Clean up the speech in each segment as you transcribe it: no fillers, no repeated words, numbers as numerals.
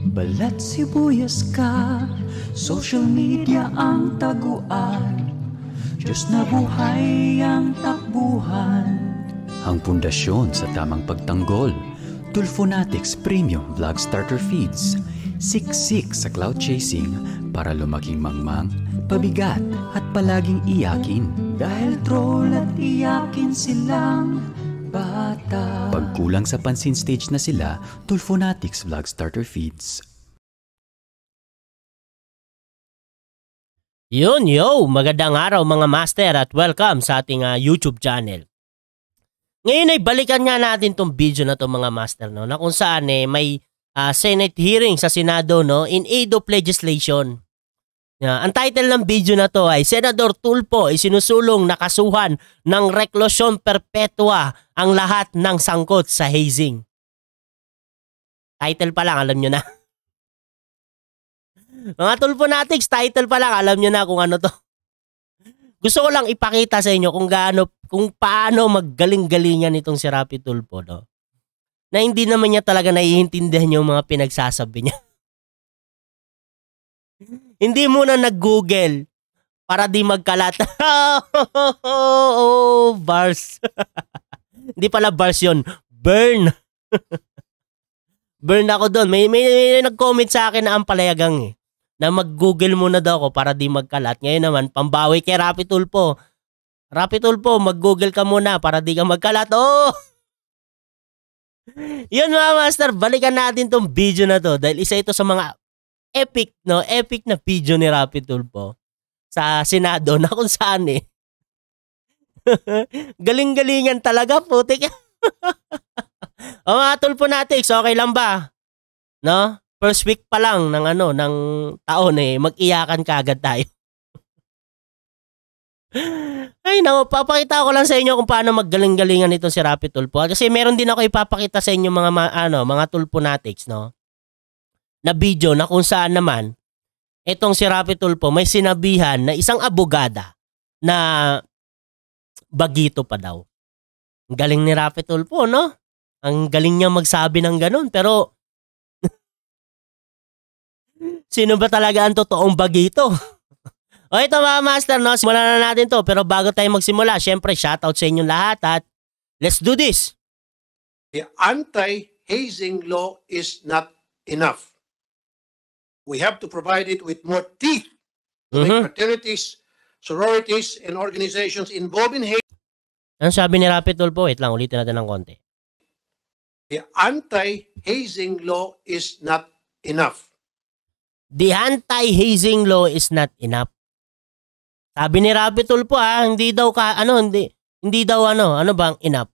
Balat sibuyas ka, social media ang taguan, Diyos na buhay ang takbuhan. Ang pundasyon sa tamang pagtanggol, Tulfonatics Premium Vlog Starter Feeds. Siksik sa cloud chasing para lumaking mangmang, pabigat at palaging iyakin. Dahil troll at iyakin silang bata. Pagkulang sa pansin stage na sila, Tulfonatics Vlog Starter Feeds. Yo, magandang araw mga master at welcome sa ating YouTube channel. Ngayon ay balikan nga natin tong video na to mga master, no, na kung saan may Senate hearing sa Senado, no, in aid of legislation. Ang title ng video na to ay Senador Tulfo ay sinusulong na kasuhan ng reklusyon perpetua ang lahat ng sangkot sa hazing. Title pa lang, alam nyo na. Mga Tulfonatics, title pa lang, alam nyo na kung ano to. Gusto ko lang ipakita sa inyo kung paano maggaling-galingan itong si Rapi Tulfo, no? Na hindi naman niya talaga naiintindihan yung mga pinagsasabi niya. Hindi muna nag-Google para di magkalat. Oh, bars. Hindi pala bars yun. Burn. Burn ako doon. May nag-comment sa akin na ang palayagang na mag-Google muna daw ako para di magkalat. Ngayon naman, pambawi kay Rapi Tulfo. Rapi Tulfo, mag-Google ka muna para di ka magkalat. Oh! Yun mga master, balikan natin tong video na to dahil isa ito sa mga epic na video ni Rapi Tulfo sa Senado na kung saan galing-galingan talaga, putik. O mga Tulfonatics, okay lang ba? No? First week pa lang ng taon mag-iyakan kaagad tayo. Ay nako, papakita ko lang sa inyo kung paano maggaling-galingan itong si Rapi Tulfo. Kasi meron din ako ipapakita sa inyo mga Tulfonatics, no? Na video na kung saan naman itong si Rapi Tulfo may sinabihan na isang abogada na bagito pa daw. Ang galing ni Rapi Tulfo, no? Ang galing niya magsabi ng ganun, pero sino ba talaga ang totoong bagito? O ito mga master, no? Simulan na natin to. Pero bago tayo magsimula, syempre shoutout sa inyong lahat at let's do this. The anti-hazing law is not enough. We have to provide it with more teeth to make fraternities, sororities, and organizations involved in hazing. Ano sabi ni Rapi Tulfo? Wait lang, ulitin natin ng konti. The anti-hazing law is not enough. The anti-hazing law is not enough. Sabi ni Rapi Tulfo hindi daw bang enough?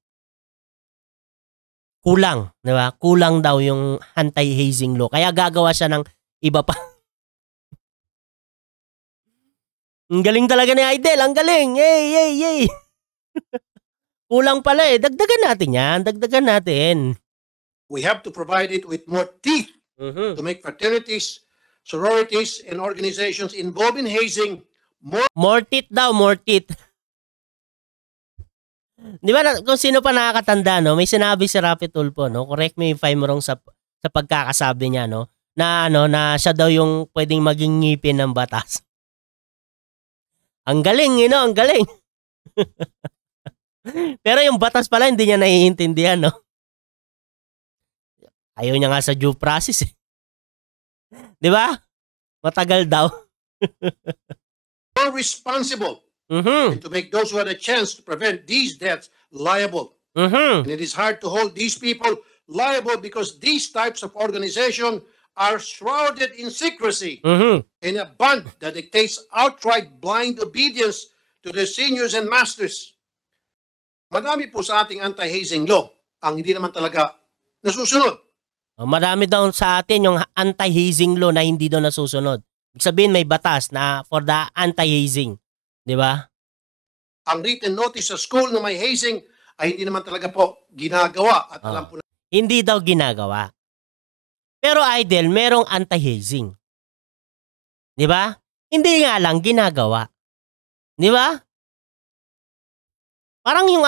Kulang, di ba? Kulang daw yung anti-hazing law. Kaya gagawa siya ng iba pa. Ang galing talaga ni Idol, ang galing. Yay. Kulang pala Dagdagan natin yan. Dagdagan natin. We have to provide it with more teeth to make fraternities, sororities, and organizations involved in hazing more teeth daw, more teeth. Di ba kung sino pa nakakatanda, no? May sinabi si Rapi Tulfo, no? Correct me if I'm wrong sa pagkakasabi niya, no? Na siya daw yung pwedeng maging ngipin ng batas. Ang galing, ang galing. Pero yung batas pala hindi niya naiintindihan, no? Ayaw niya nga sa due process, Di ba? Matagal daw. more responsible and to make those who had a chance to prevent these deaths liable. And it is hard to hold these people liable because these types of organization are shrouded in secrecy in a bond that dictates outright blind obedience to their seniors and masters. Madami po sa ating anti-hazing law ang hindi naman talaga nasusunod. Marami daw sa atin yung anti-hazing law na hindi daw nasusunod. Ibig sabihin may batas na for the anti-hazing. Di ba? Ang written notice sa school na may hazing ay hindi naman talaga po ginagawa. At alam po na hindi daw ginagawa. Pero Idol, merong anti-hazing. Di ba? Hindi nga lang ginagawa. Di ba? Parang yung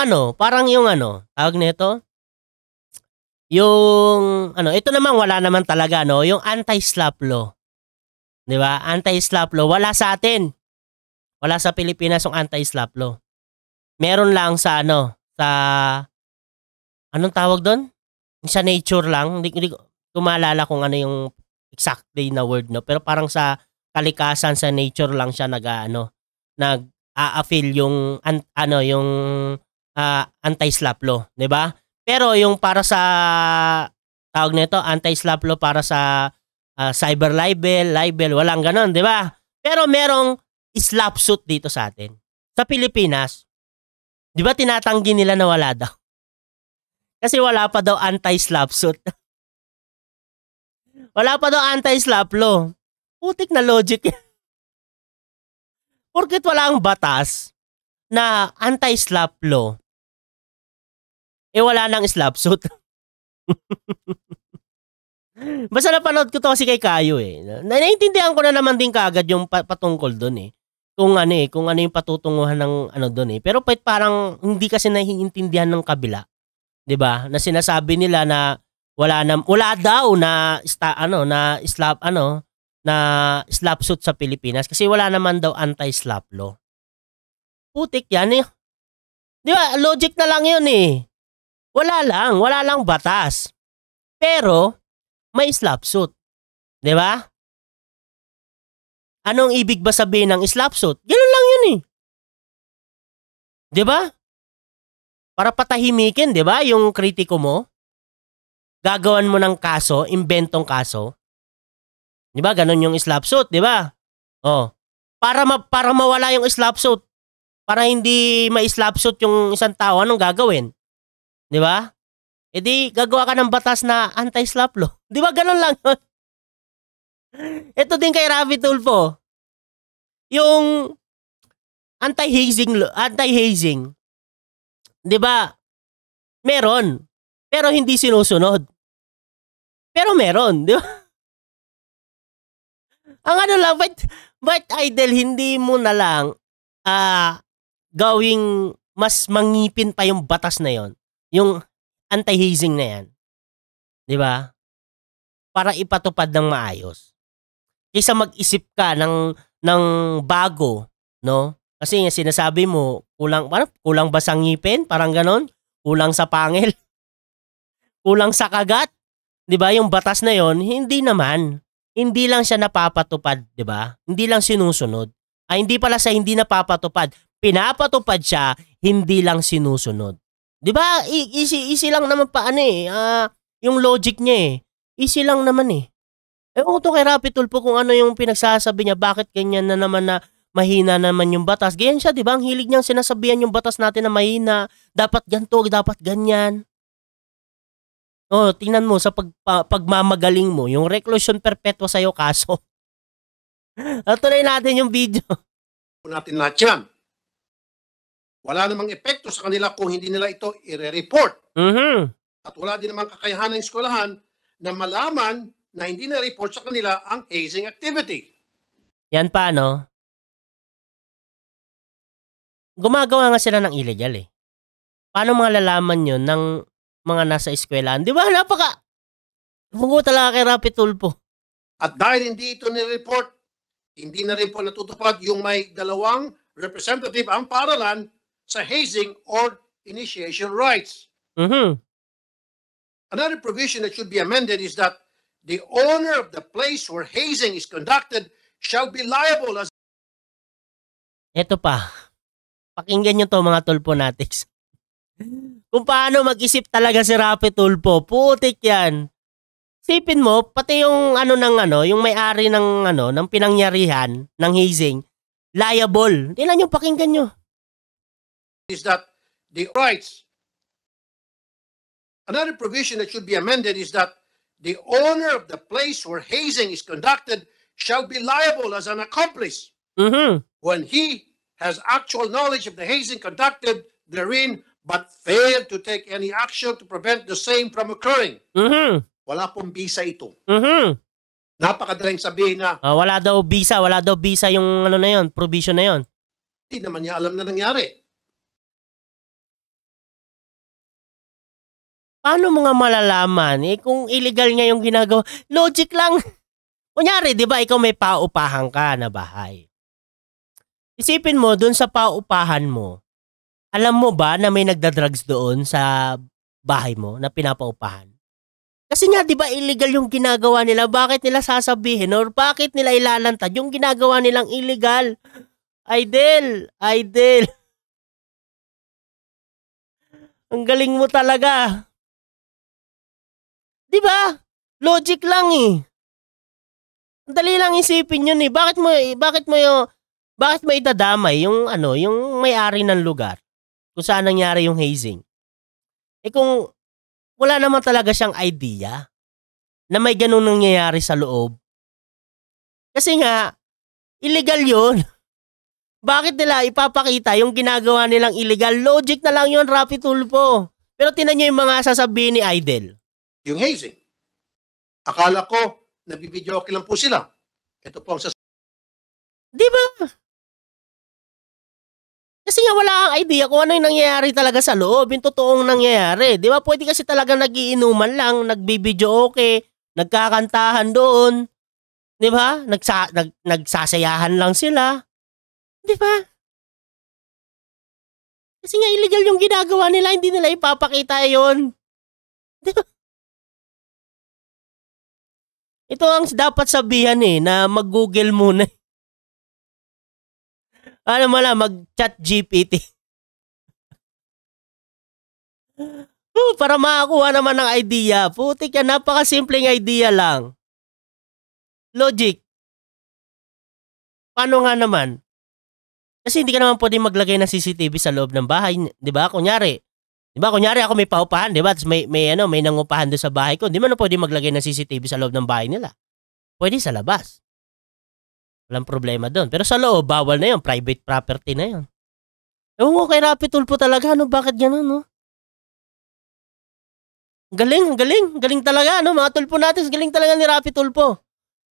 tawag nito, Yung ano, ito naman wala naman talaga, no, yung anti-slap law. 'Di ba? Anti-slap law wala sa atin. Wala sa Pilipinas yung anti-slap law. Meron lang sa ano, sa anong tawag doon? Sa nature lang. Hindi ko maalala kung ano yung exactly na word, no, pero parang sa kalikasan, sa nature lang siya nag-a-affil yung yung anti-slap law, 'di ba? Pero yung para sa tawag nito, anti-slap law para sa cyber libel, walang ganon, 'di ba? Pero merong slap suit dito sa atin. Sa Pilipinas, 'di ba tinatanggi nila na wala daw? Kasi wala pa daw anti-slap suit. Wala pa daw anti-slap law. Putik na logic. Porket wala ang batas na anti-slap law, wala nang slap suit. Basta napanood ko to kasi kay Kayo eh. Naiintindihan ko na naman din kaagad yung patungkol doon eh. Kung ano yung patutunguhan ng ano doon eh. Pero parang hindi kasi naiintindihan ng kabila. 'Di ba? Na sinasabi nila na wala daw na slap suit sa Pilipinas kasi wala naman daw anti-slap law. Putik yan eh. 'Di ba? Logic na lang 'yun eh. Wala lang batas. Pero may slap suit. 'Di ba? Anong ibig ba sabihin ng slap suit? Ganun lang 'yun eh. 'Di ba? Para patahimikin, 'di ba? Yung kritiko mo. Gagawan mo ng kaso, imbentong kaso. 'Di ba? Ganun yung slap suit, 'di ba? Oh. Para mawala yung slap suit. Para hindi ma-slap suit yung isang tao, anong gagawin? 'Di ba? E di gagawa ka ng batas na anti-slap law. 'Di ba ganun lang 'yun? Ito din kay Raffy Tulfo. Yung anti-hazing. 'Di ba? Meron, pero hindi sinusunod. Pero meron, 'di ba? Ang ano lang, but Idol, hindi mo na lang gawing mas mangipin pa yung batas na 'yon. Yung anti-hazing na 'yan. 'Di ba? Para ipatupad ng maayos. Kaysa mag-isip ka ng bago, no? Kasi nga sinasabi mo, kulang ba sa ngipin? Parang ganon? Kulang sa pangil? Kulang sa kagat? 'Di ba? Yung batas na 'yon, hindi naman. Hindi lang siya napapatupad, 'di ba? Hindi lang sinusunod. Hindi pala sa hindi napapatupad. Pinapatupad siya, hindi lang sinusunod. 'Di ba? Easy lang naman yung logic niya eh. Easy lang naman eh. Ewan ko kay Raffy Tulfo kung ano yung pinagsasabi niya, bakit ganyan na naman na mahina naman yung batas. Ganyan siya, 'di ba? Ang hilig niyang sinasabihan yung batas natin na mahina, dapat ganito, dapat ganyan. Oh, tingnan mo sa pagmamagaling mo, yung reclusion perpetua sa'yo kaso. Tuloy natin yung video. Natin lahat yan. Wala namang epekto sa kanila kung hindi nila ito i-report. At wala din namang kakayahan ng eskwelahan na malaman na hindi na-report sa kanila ang hazing activity. Yan pa, no? Gumagawa nga sila ng illegal eh. Paano mga lalaman yun ng mga nasa eskwelahan? Di ba? Bungo talaga kay Raffy Tulfo. At dahil hindi ito ni-report, hindi na rin po natutupad yung may dalawang representative ang paaralan sa hazing or initiation rights. Another provision that should be amended is that the owner of the place where hazing is conducted shall be liable as... Ito pa. Pakinggan nyo to mga Tulfonatics. Kung paano mag-isip talaga si Raffy Tulfo. Putik yan. Sipin mo, pati yung yung may-ari ng pinangyarihan ng hazing, liable. Tingnan nyo, pakinggan nyo. Is that the rights. Another provision that should be amended is that the owner of the place where hazing is conducted shall be liable as an accomplice when he has actual knowledge of the hazing conducted therein but failed to take any action to prevent the same from occurring. Wala pong bisa ito. Napakadaling sabihin na wala daw bisa yung na yon, provision na yon. Hindi naman niya alam na nangyari. Paano mo nga malalaman? Kung illegal nga yung ginagawa, logic lang. Kunyari, di ba, ikaw may paupahan ka na bahay. Isipin mo, dun sa paupahan mo, alam mo ba na may nagda-drugs doon sa bahay mo na pinapaupahan? Kasi nga, di ba, illegal yung ginagawa nila? Bakit nila sasabihin or bakit nila ilalantad yung ginagawa nilang illegal? Idol! Ang galing mo talaga. Di ba? Logic lang eh. Ang dali lang isipin yun eh. Bakit mo itadamay yung yung may-ari ng lugar kung saan nangyari yung hazing? Kung wala naman talaga siyang idea na may ganun nangyayari sa loob. Kasi nga, illegal yun. Bakit nila ipapakita yung ginagawa nilang illegal? Logic na lang yun, Rapi Tulfo. Pero tinan nyo yung mga sasabihin ni Idol. Yung hazing. Akala ko, nabibidyo okay lang po sila. Ito po ang Di ba? Kasi nga wala kang idea kung ano yung nangyayari talaga sa loob, yung totoong nangyayari. Di ba? Pwede kasi talaga nagiinuman lang, nagbibidyo okay, nagkakantahan doon. Di ba? Nagsasayahan lang sila. Di ba? Kasi nga illegal yung ginagawa nila, hindi nila ipapakita yon. Di ba? Ito ang dapat sabihan na mag-Google muna. Ano mo lang, mag-chat GPT. Para makakuha naman ng idea. Putik yan, napakasimpleng idea lang. Logic. Paano nga naman? Kasi hindi ka naman pwede maglagay ng CCTV sa loob ng bahay, 'di ba? Kunyari ako may paupahan, 'di ba? Tapos may nangupahan doon sa bahay ko. Hindi man pwede maglagay ng CCTV sa loob ng bahay nila. Pwede sa labas. Walang problema doon. Pero sa loob, bawal na yun. Private property na yun. Ewan ko kay Rapi Tulfo talaga. Bakit gano'n, no? Galing talaga, no? Mga tulpo natin, galing talaga ni Rapi Tulfo.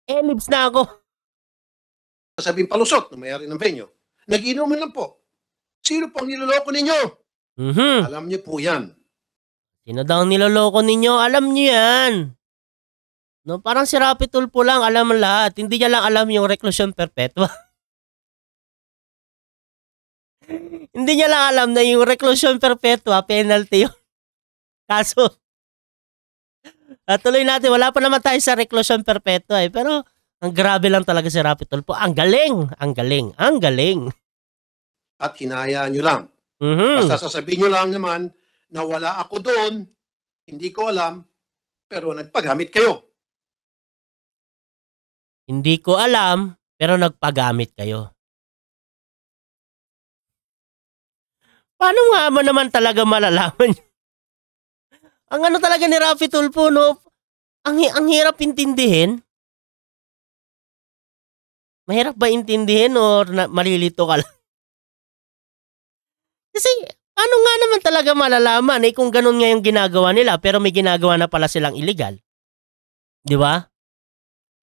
Libs na ako. Sabihin palusot na mayari ng venue. Nag-inuman lang po. Sino pang niloloko ninyo? Alam niyo po yan. Sino daw ang niloloko ninyo? Alam niyo yan. No, parang si Rapi Tulfo lang alam ang lahat. Hindi niya lang alam yung reclusion perpetua. Hindi niya lang alam na yung reclusion perpetua penalty yun. Kaso, tuloy natin. Wala pa naman tayo sa reclusion perpetua eh. Pero, ang grabe lang talaga si Rapi Tulfo. Ang galing. At hinahayaan nyo lang. Basta sasabihin nyo lang naman na wala ako doon, hindi ko alam, pero nagpagamit kayo. Hindi ko alam, pero nagpagamit kayo. Paano nga mo naman talaga malalaman? Ang ano talaga ni Rapi Tulfo, no? Ang hirap intindihin. Mahirap ba intindihin o malilito ka lang? Kasi, paano nga naman talaga malalaman kung ganun nga yung ginagawa nila pero may ginagawa na pala silang illegal? Di ba?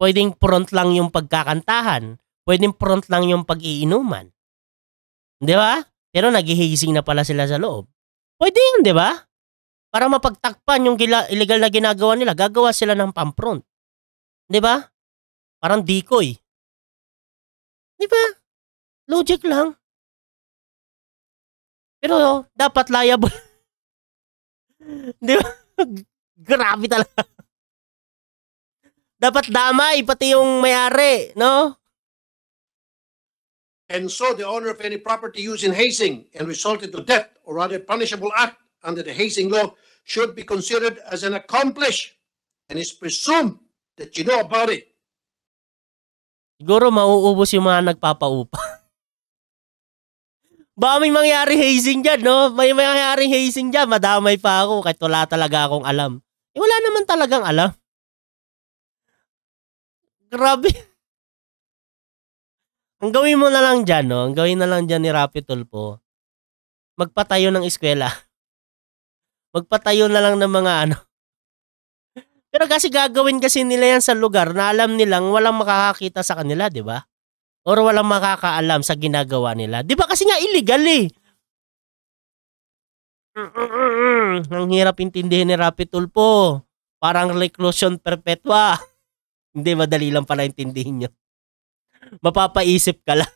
Pwedeng front lang yung pagkakantahan. Pwedeng front lang yung pag-iinuman. Di ba? Pero nag-hazing na pala sila sa loob. Pwede yun, di ba? Para mapagtakpan yung illegal na ginagawa nila, gagawa sila ng pampront. Di ba? Parang decoy. Di ba? Logic lang. Pero dapat liable. Di ba? Grabe talaga. Dapat damay, pati yung may-ari, no? And so the owner of any property used in hazing and resulted to death or other punishable act under the hazing law should be considered as an accomplice and is presumed that you know about it. Siguro mauubos yung mga nagpapaupa. Baka may mangyari hazing dyan, no? May mangyari hazing dyan, madamay pa ako kahit wala talaga akong alam. Wala naman talagang alam. Grabe. Ang gawin mo na lang dyan, no? Ang gawin na lang dyan ni Rapi Tulfo, magpatayo ng eskwela. Magpatayo na lang ng mga ano. Pero kasi gagawin kasi nila yan sa lugar na alam nilang walang makakakita sa kanila, di ba? Or walang makakaalam sa ginagawa nila. Di ba kasi nga illegal eh. Ang hirap intindihin ni Rapi Tulfo. Parang reclusion perpetua. Hindi, madali lang pala intindihin nyo. Mapapaisip ka lang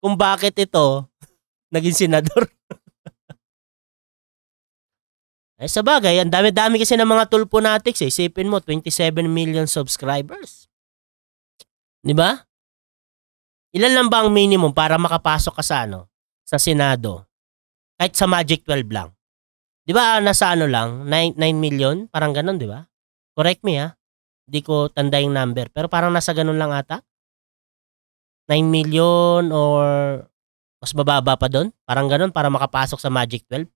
kung bakit ito naging senador. Sa bagay, ang dami-dami kasi ng mga Tulfonatics. Isipin mo, 27 million subscribers. Di ba? Ilan lang ba ang minimum para makapasok ka sa sa Senado? Kahit sa Magic 12 lang. Di ba nasa lang? 9 million? Parang ganun, di ba? Correct me Hindi ko tanda yung number. Pero parang nasa ganun lang ata. 9 million or mas bababa pa doon. Parang ganun para makapasok sa Magic 12.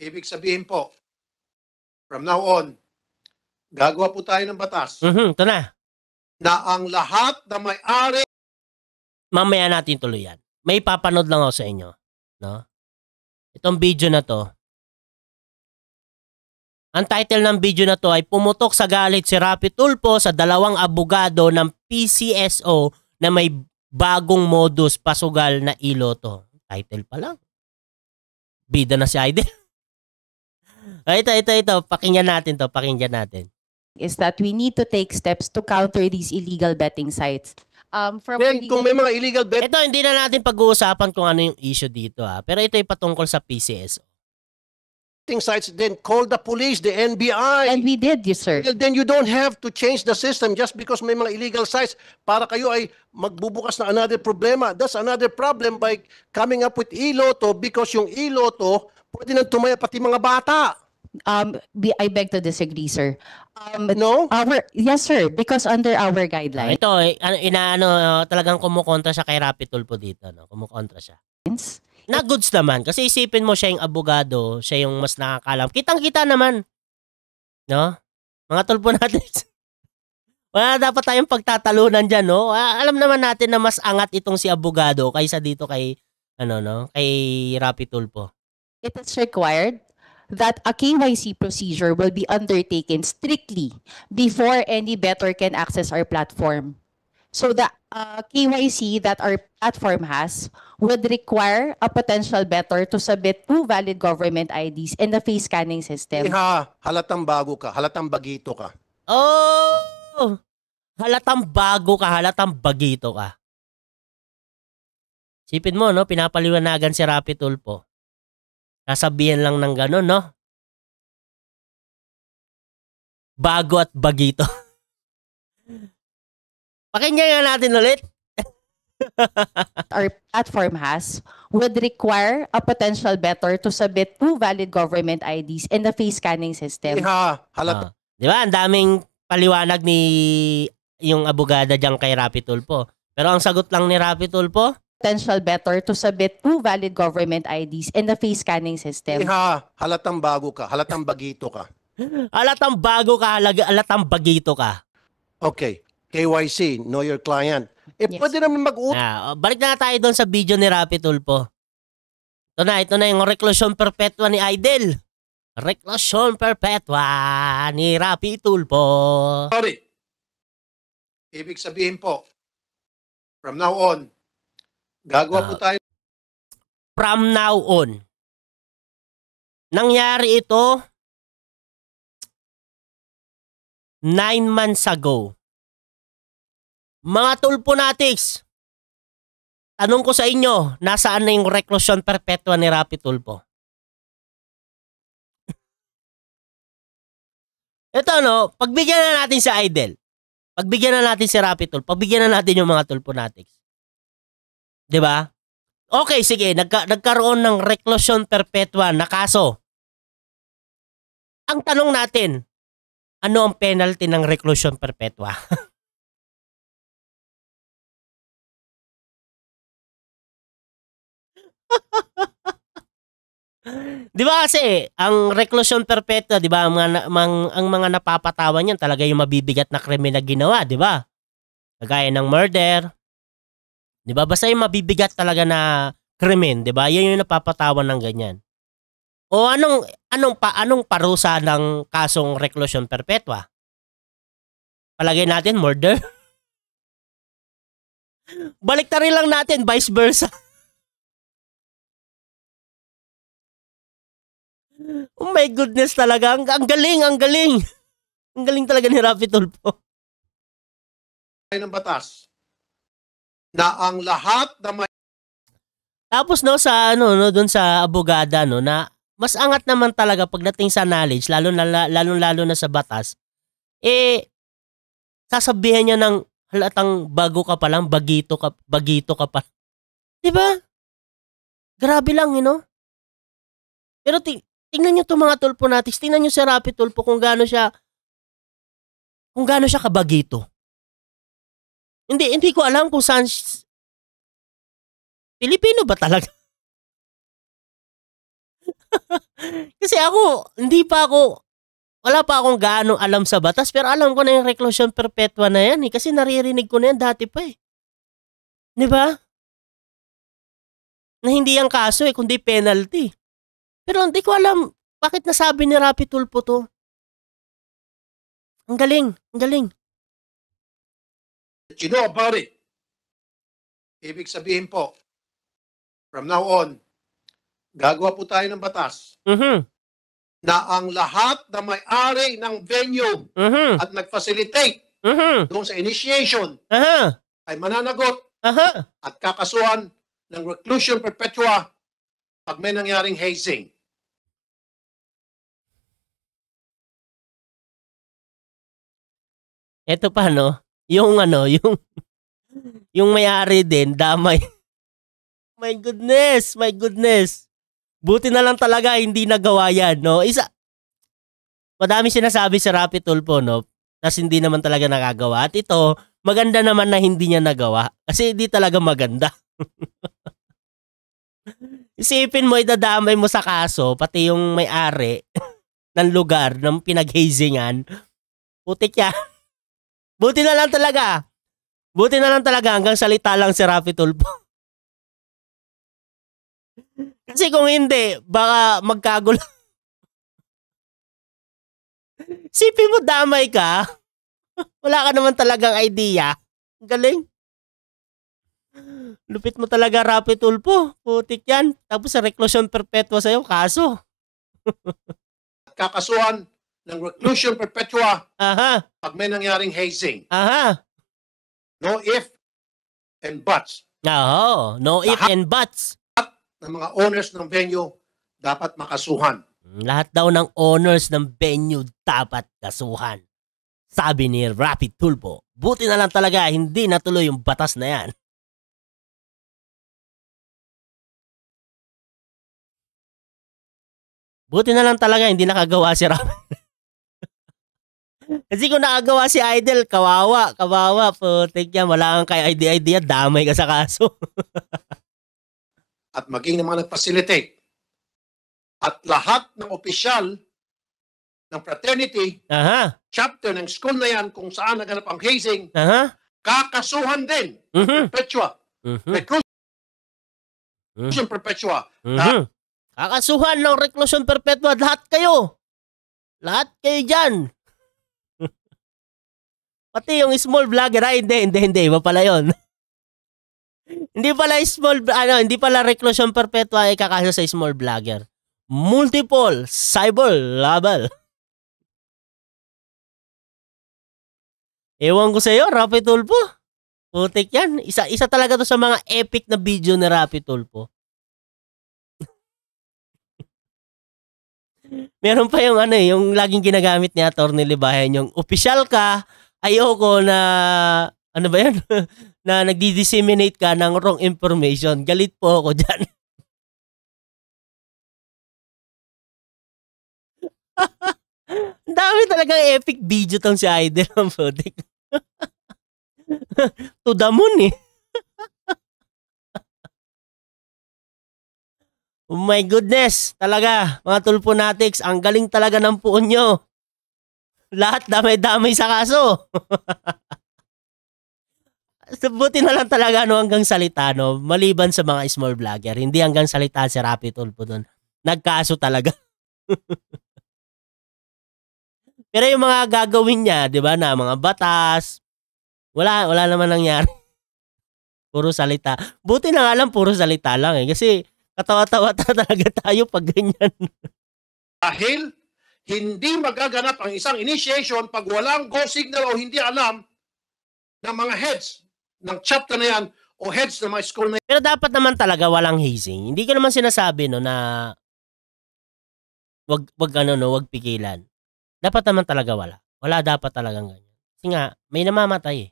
Ibig sabihin po, from now on, gagawa po tayo ng batas Ito na. Na ang lahat na may-ari. Mamaya natin tuloy yan. May papanood lang ako sa inyo. No? Itong video na to. Ang title ng video na to ay Pumutok sa galit si Rapi Tulfo sa dalawang abogado ng PCSO na may bagong modus pasugal na iloto. Title pa lang. Bida na si Aiden. Ito. Pakinggan natin. Is that we need to take steps to counter these illegal betting sites. Kung may mga illegal betting Ito, hindi na natin pag-uusapan kung ano yung issue dito Pero ito ay patungkol sa PCSO. sites, then call the police, the NBI. And we did, yes, sir. Well, then you don't have to change the system just because may mga illegal sites para kayo ay magbubukas na another problema. That's another problem by coming up with iloto because yung iloto pwede nang tumaya pati mga bata. I beg to disagree, sir. No? Yes, sir, because under our guidelines, Ito, talagang kumukontra siya kay Rapi Tulfo dito. Kumukontra siya. Na goods naman. Kasi isipin mo siya yung abogado, siya yung mas nakakalam. Kitang-kita naman. No? Mga Tulfo natin. Wala dapat tayong pagtatalunan dyan, no? Alam naman natin na mas angat itong si abogado kaysa dito kay, kay Rapi Tulfo. it is required that a KYC procedure will be undertaken strictly before any bettor can access our platform. So the KYC that our platform has would require a potential bettor to submit 2 valid government IDs and a face scanning system. Halatang bago ka, halatang bagito ka. Oh! Halatang bago ka, halatang bagito ka. Sipin mo, no? Pinapaliwanagan si Rapi Tulfo. Sasabihin lang ng gano'n, no? Bago at bagito. Pakinggan nga natin ulit. Our platform has would require a potential bettor to submit 2 valid government IDs and a face scanning system. Di ba? Ang daming paliwanag ni yung abogada dyan kay Rapi Tulfo. Pero ang sagot lang ni Rapi Tulfo, Potential bettor to submit 2 valid government IDs and a face scanning system. Halatang bago ka, halatang bagito ka. halatang bago ka, halatang bagito ka. Okay. KYC, know your client. Yes. Pwede naman Balik na tayo doon sa video ni Rapi Tulfo. Ito na yung reclusion perpetua ni Aidel. Reclusion perpetua ni Rapi Tulfo. Sorry. Ibig sabihin po, from now on, gagawa po tayo. From now on. Nangyari ito 9 months ago. Mga Tulfonatics, tanong ko sa inyo, nasaan na yung reclusion perpetua ni Rapi Tulfo? Ito pagbigyan na natin si Aidel. Pagbigyan na natin si Rapi Tulfo. Pagbigyan na natin yung mga Tulfonatics. 'Di ba? Okay, sige, nagkaroon ng reclusion perpetua na kaso. Ang tanong natin, ano ang penalty ng reclusion perpetua? Di ba kasi, ang reclusion perpetua, di ba, ang mga napapatawan niyan talaga yung mabibigat na krimen na ginawa, di ba? Kagaya ng murder. Di ba? Basta yung mabibigat talaga na krimen, di ba? Yan yung napapatawan ng ganyan. O anong parusa ng kasong reclusion perpetua? Palagay natin murder. Balik na rin lang natin, vice versa. Oh my goodness talaga. Ang galing, ang galing. Ang galing talaga ni Rapi Tulfo. Ng batas na ang lahat na may Tapos no sa ano no doon sa abogada no na mas angat naman talaga pagdating sa knowledge lalo na sa batas. Sasabihan niya ng halatang bago ka pa lang, bagito ka pa. 'Di ba? Grabe lang, Pero tingnan niyo 'tong mga Tulfonatics, tingnan niyo si Rapi Tulfo kung gaano siya kabagito. Hindi ko alam kung saan Pilipino ba talaga? Kasi wala pa akong gaano alam sa batas pero alam ko na yung reclusion perpetua na yan kasi naririnig ko na yan dati pa 'Di ba? Na hindi yung kaso kundi penalty. Pero hindi ko alam bakit nasabi ni Rapi Tulfo to. Ang galing, ang galing. that you know about it. Ibig sabihin po, from now on, gagawa po tayo ng batas na ang lahat na may-ari ng venue at nag-facilitate doon sa initiation ay mananagot at kakasuhan ng reclusion perpetua pag may nangyaring hazing. Ito pa yung yung may-ari din damay. My goodness, my goodness. Buti na lang talaga hindi nagawa yan, Madami sinasabi si Rapi Tulfo, tas hindi naman talaga nakagawa. At ito, maganda naman na hindi niya nagawa kasi hindi talaga maganda. Isipin mo, idadamay mo sa kaso, pati yung may-ari ng lugar ng pinag-hazingan. Putik yan. Buti na lang talaga hanggang salita lang si Rapi Tulfo. Kasi kung hindi, baka magkagulo. Sipin mo damay ka. Wala ka naman talagang idea. Galing. Lupit mo talaga Rapi Tulfo. Putik yan. Tapos sa reclusion perpetua sa'yo, kaso. Kakasuhan ng reclusion perpetua pag may nangyaring hazing. No if and buts. No if and buts. Ng mga owners ng venue dapat makasuhan. Lahat daw ng owners ng venue dapat kasuhan. Sabi ni Rapi Tulfo. Buti na lang talaga hindi natuloy yung batas na yan. Buti na lang talaga hindi nakagawa si Rapi. Kasi kung nakagawa si Idol, kawawa, putik yan, wala kang kay idea, damay ka sa kaso. At maging ng mga nag-facilitate. At lahat ng opisyal ng fraternity, chapter ng school na yan kung saan naganap ang hazing, kakasuhan din perpetua. Reclusion perpetua. Kakasuhan ng reclusion perpetua. Lahat kayo dyan. Pati yung small vlogger, hindi. Iba pala yun. Hindi pala reclusion perpetua ay kakaso sa small vlogger. Multiple cyber label. Ewan ko sa iyo, Rapi Tulfo. Putik yan. Isa talaga to sa mga epic na video ni Rapi Tulfo. Meron pa yung yung laging ginagamit ni Atty. Libayan, yung official ka, ayoko na ba yan? Na nagdi-disseminate ka ng wrong information. Galit po ako dyan. Ang dami talagang epic video tong si Idol ang putik. To the moon Oh my goodness. Talaga, mga Tulfonatics, ang galing talaga ng puon nyo. Lahat damay-damay sa kaso. Buti na lang talaga hanggang salita maliban sa mga small vlogger. Hindi hanggang salita si Rapi Tulfo doon. Nagkaso talaga. Pero yung mga gagawin niya, 'di ba, na mga batas, wala naman nangyari. Puro salita. Buti na nga lang puro salita lang kasi katawa-tawa talaga tayo pag ganyan. Dahil hindi magaganap ang isang initiation pag walang go signal o hindi alam ng mga heads ng chapter na yan o heads ng mga school na yan. Pero dapat naman talaga walang hazing. Hindi ko naman sinasabi no na wag pigilan. Dapat naman talaga wala. Wala dapat talagang ganyan. Kasi nga may namamatay eh.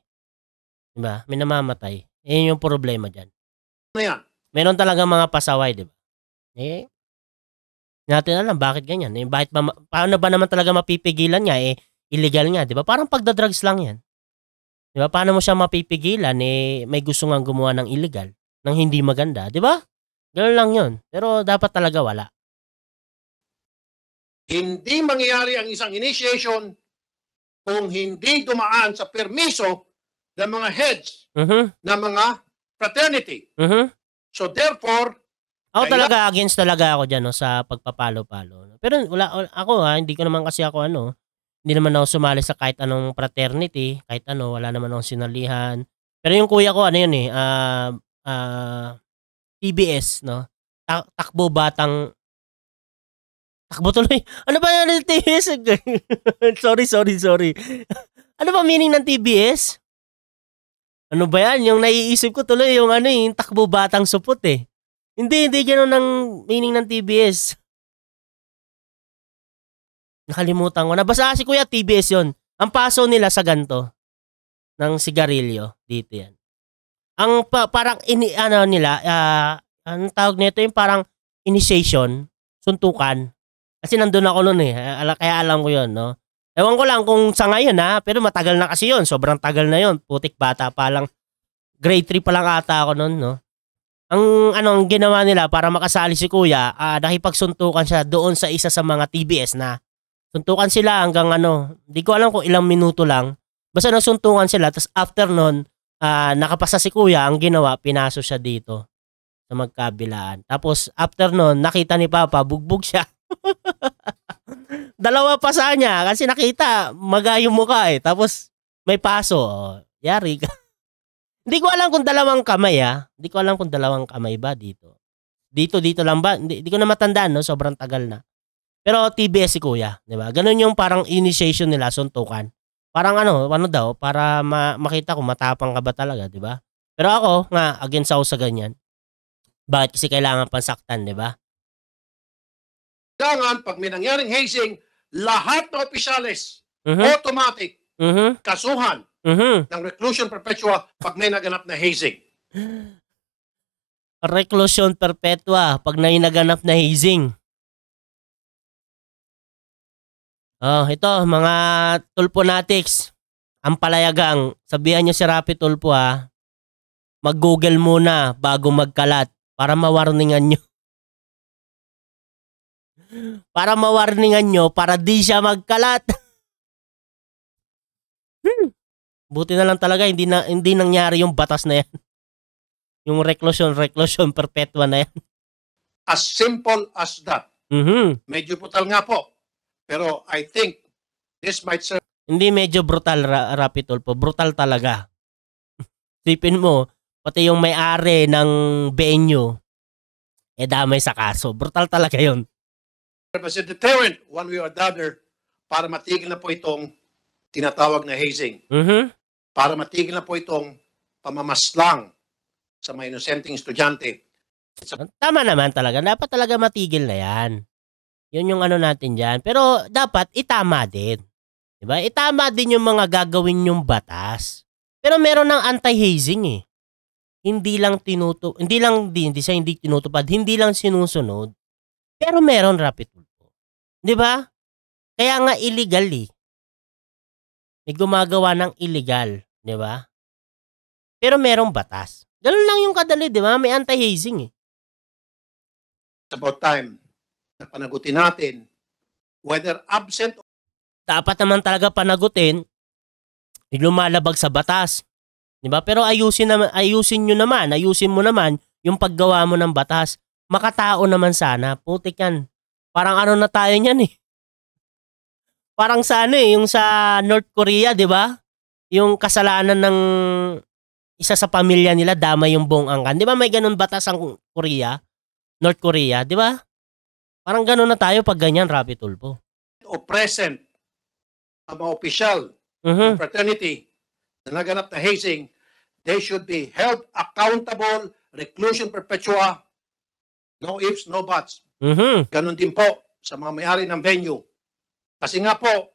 'Di ba? May namamatay. Yun yung problema diyan. Na yan. Meron talaga mga pasaway, 'di ba? Natin alam bakit ganyan. Paano ba naman talaga mapipigilan niya illegal nga, 'di ba? Parang pagda-drugs lang 'yan. 'Di ba? Paano mo siya mapipigilan may gusto ngang gumawa ng illegal, ng hindi maganda, 'di ba? Ganoon lang 'yon. Pero dapat talaga wala. Hindi mangyayari ang isang initiation kung hindi dumaan sa permiso ng mga heads ng mga fraternity. So therefore, ako talaga against talaga ako diyan no, sa pagpapalo-palo. Pero ako hindi ko naman kasi ako hindi naman ako sumali sa kahit anong fraternity, kahit wala naman akong sinalihan. Pero yung kuya ko yun TBS no. Takbo tuloy. Ano ba yung TBS? sorry. Ano ba meaning ng TBS? Ano ba yan? Yung naiisip ko tuloy yung yung takbo batang supot eh. Hindi gano'n ang meaning ng TBS. Nakalimutan ko. Nabasa si Kuya TBS yon. Ang paso nila sa ganto ng sigarilyo dito yan. Ang parang anong tawag nito yung parang initiation, suntukan. Kasi nandun ako noon kaya alam ko yon no. Ewan ko lang kung sa ngayon pero matagal na kasi yon. Sobrang tagal na yon. Putik bata pa lang. Grade 3 pa lang ata ako noon no. Ang ginawa nila para makasali si Kuya, nakipagsuntukan siya doon sa isa sa mga TBS na suntukan sila hanggang hindi ko alam kung ilang minuto lang. Basta nasuntukan sila, tapos after nun, nakapasa si Kuya, ang ginawa, pinaso siya dito sa magkabilaan. Tapos after nun, nakita ni Papa, bugbog siya. Dalawa pa sa niya kasi nakita, magayong mukha Tapos may paso. Yari ka. Hindi ko alam kung dalawang kamay Hindi ko alam kung dalawang kamay ba dito. Dito lang ba? Hindi ko na matandaan no, sobrang tagal na. Pero TBS si Kuya, 'di ba? Ganun yung parang initiation nila, suntukan. Parang ano daw para makita ko matapang ka ba talaga, 'di ba? Pero ako nga against ako sa ganyan. Bakit kasi kailangan pansaktan, 'di ba? Kailangan pag may nangyaring hazing, lahat ng opisyalis automatic kasuhan ng reclusion perpetua pag may naganap na hazing. Reclusion perpetua pag may naganap na hazing. Ito mga tulponatics. Ang palayagang, sabihan nyo si Rapi Tulpo mag-google muna bago magkalat para mawarningan nyo. Para mawarningan nyo para di siya magkalat. Buti na lang talaga hindi nangyari yung batas na yan. Yung reclusion perpetua na yan. As simple as that. Medyo brutal nga po. Pero I think this might serve. Hindi medyo brutal, Rapi Tulpo. Brutal talaga. Sipin mo, pati yung may-ari ng venue, damay sa kaso. Brutal talaga yun. As a deterrent, one way or the other, para matigil na po itong tinatawag na hazing. Para matigil na po itong pamamaslang sa mga inosenteng estudyante. Tama naman talaga. Dapat talaga matigil na yan. Yun yung natin dyan. Pero dapat itama din. Diba? Itama din yung mga gagawin yung batas. Pero meron ng anti-hazing Hindi siya hindi tinutupad. Hindi lang sinusunod. Pero meron, Rapi Tulpo. Diba? Kaya nga illegal May gumagawa ng illegal, 'di ba? Pero merong batas. Ganun lang yung kadali, 'di ba? May anti-hazing It's about time na panagutin natin whether absent. Dapat naman talaga panagutin lumalabag sa batas. 'Di ba? Pero ayusin mo naman yung paggawa mo ng batas. Makatao naman sana. Putik yan. Parang na tayo niyan Parang sa yung sa North Korea, 'di ba? Yung kasalanan ng isa sa pamilya nila damay yung buong angkan. 'Di ba may ganun batas ang North Korea, 'di ba? Parang gano'n na tayo pag ganyan, Rapi Tulfo. O present ang mga opisyal ng fraternity na naganap na hazing, they should be held accountable, reclusion perpetua, no ifs, no buts. Ganon din po sa mga may-ari ng venue. Kasi nga po,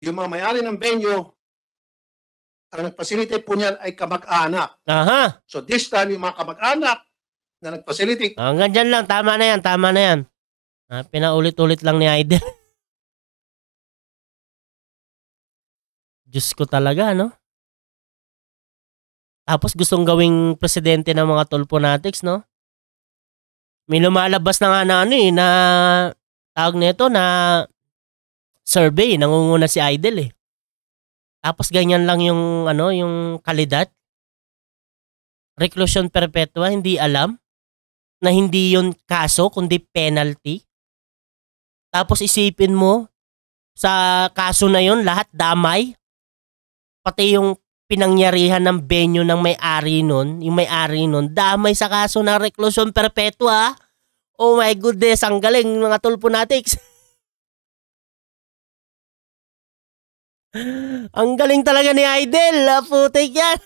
yung mga may-ari ng venue, ang nag-facilitate po niyan ay kamag-anak. So this time, yung mga kamag-anak na nag-facilitate. Hanggang dyan lang, tama na yan, tama na yan. Pinaulit-ulit lang ni Idol. Diyos ko talaga, no? Tapos gustong gawing presidente ng mga Tulfonatics, no? May lumalabas na nga na na tawag nito na survey, nangunguna si Idol eh. Tapos ganyan lang yung yung kalidad. Reclusion perpetua, hindi alam na hindi yun kaso kundi penalty. Tapos isipin mo sa kaso na yun lahat damay. Pati yung pinangyarihan ng venue ng may-ari nun, yung may-ari nun, damay sa kaso ng reclusion perpetua. Oh my goodness, ang galing mga Tulfonatics. Ang galing talaga ni Idol, putik yan.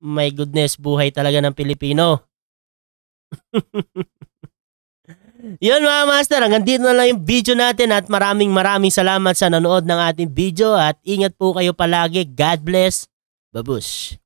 My goodness, buhay talaga ng Pilipino. Yun mga master, hanggang dito na lang yung video natin at maraming salamat sa nanood ng ating video at ingat po kayo palagi. God bless. Babush.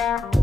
Yeah.